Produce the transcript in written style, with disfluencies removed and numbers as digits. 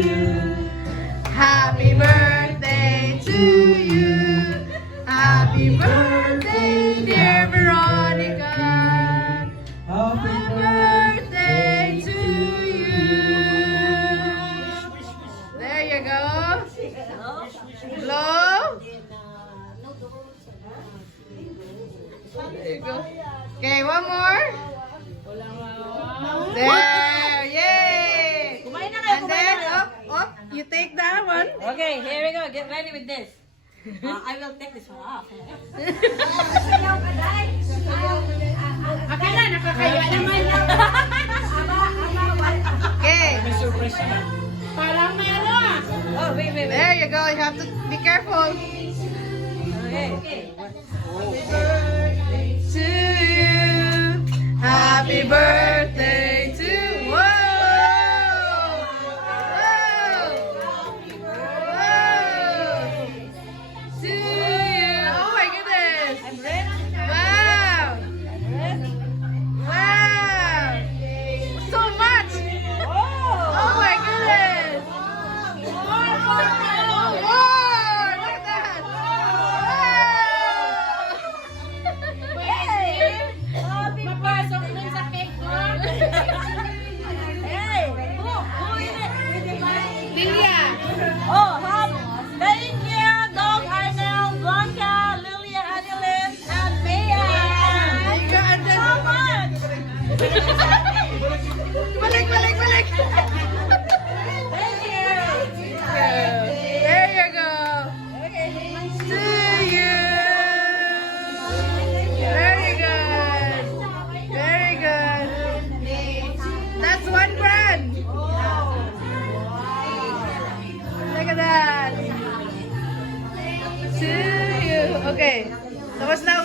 you. Happy birthday to you. Happy birthday, dear Veronica. Happy birthday to you. There you go. Blow. There you go. Okay, one more. There, yay! And then, up, you take that one. Okay, here we go. Get ready with this. I will take this one off. Akala, nakakaya naman lang. Okay, Parang meron. Oh, wait. there you go. You have to be careful. Okay. To you, happy birthday to you. Whoa! To you. Oh my goodness! I'm ready. Wow! Wow! So much! Oh my goodness! More! Look at that! Mapasok dun sa cake ko. Hey, who is it? Lilia! Oh, thank you, Dog Arnel, Blanca, Lilia, Annalyn, and Mia. You go and then... So much. Balik! Thank you. There you go. To you. Very good. Very good. That's 1 grand. Look at that. To you. Okay. Tapos na